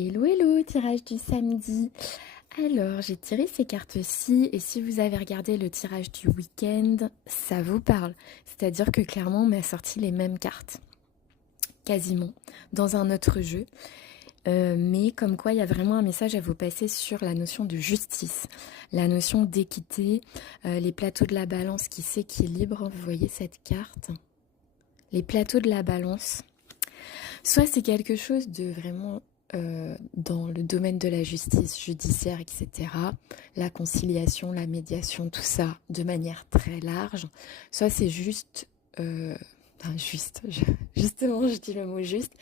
Hello, hello, tirage du samedi. Alors, j'ai tiré ces cartes-ci et si vous avez regardé le tirage du week-end, ça vous parle. C'est-à-dire que clairement, on m'a sorti les mêmes cartes, quasiment, dans un autre jeu. Mais comme quoi, il y a vraiment un message à vous passer sur la notion de justice, la notion d'équité, les plateaux de la balance qui s'équilibrent. Vous voyez cette carte? Les plateaux de la balance. Soit c'est quelque chose de vraiment dans le domaine de la justice judiciaire, etc. La conciliation, la médiation, tout ça de manière très large. Soit c'est juste, enfin juste, justement je dis le mot juste,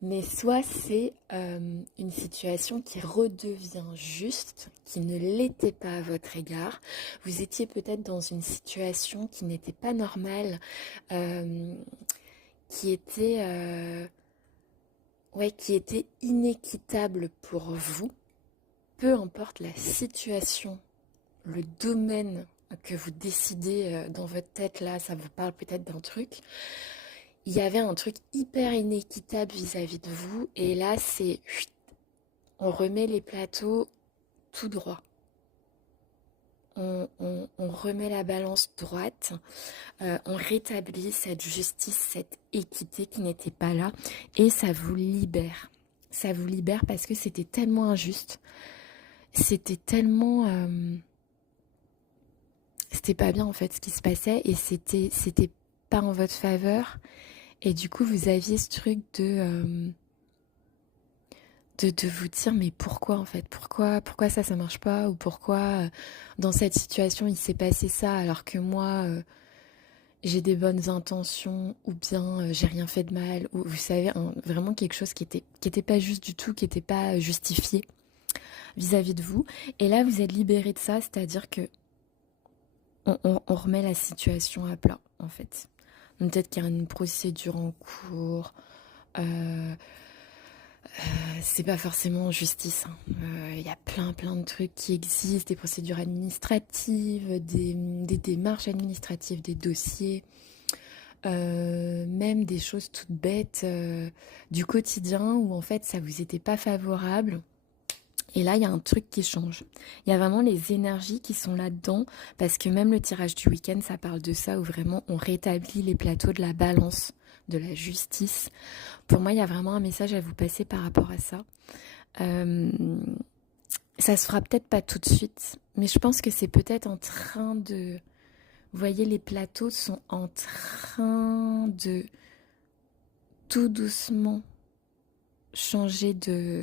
mais soit c'est une situation qui redevient juste, qui ne l'était pas à votre égard. Vous étiez peut-être dans une situation qui n'était pas normale, euh, qui était... ouais, qui était inéquitable pour vous, peu importe la situation, le domaine que vous décidez dans votre tête, là, ça vous parle peut-être d'un truc, il y avait un truc hyper inéquitable vis-à-vis de vous, et là, c'est, on remet les plateaux tout droit. On remet la balance droite, on rétablit cette justice, cette équité qui n'était pas là, et ça vous libère. Ça vous libère parce que c'était tellement injuste, c'était tellement... c'était pas bien en fait ce qui se passait, et c'était pas en votre faveur, et du coup vous aviez ce truc de vous dire mais pourquoi en fait, pourquoi ça marche pas, ou pourquoi dans cette situation il s'est passé ça alors que moi j'ai des bonnes intentions, ou bien j'ai rien fait de mal, ou vous savez, vraiment quelque chose qui était pas juste du tout, qui était pas justifié vis-à-vis de vous. Et là, vous êtes libéré de ça, c'est-à-dire que on remet la situation à plat, en fait. Donc, peut-être qu'il y a une procédure en cours. euh, c'est pas forcément en justice, hein. Il y a plein de trucs qui existent, des procédures administratives, des démarches administratives, des dossiers. Même des choses toutes bêtes du quotidien où en fait ça vous était pas favorable. Et là, il y a un truc qui change. Il y a vraiment les énergies qui sont là-dedans, parce que même le tirage du week-end, ça parle de ça, où vraiment on rétablit les plateaux de la balance, de la justice. Pour moi, il y a vraiment un message à vous passer par rapport à ça. Euh, Ça se fera peut-être pas tout de suite, mais je pense que c'est peut-être en train de... Vous voyez, les plateaux sont en train de tout doucement changer de,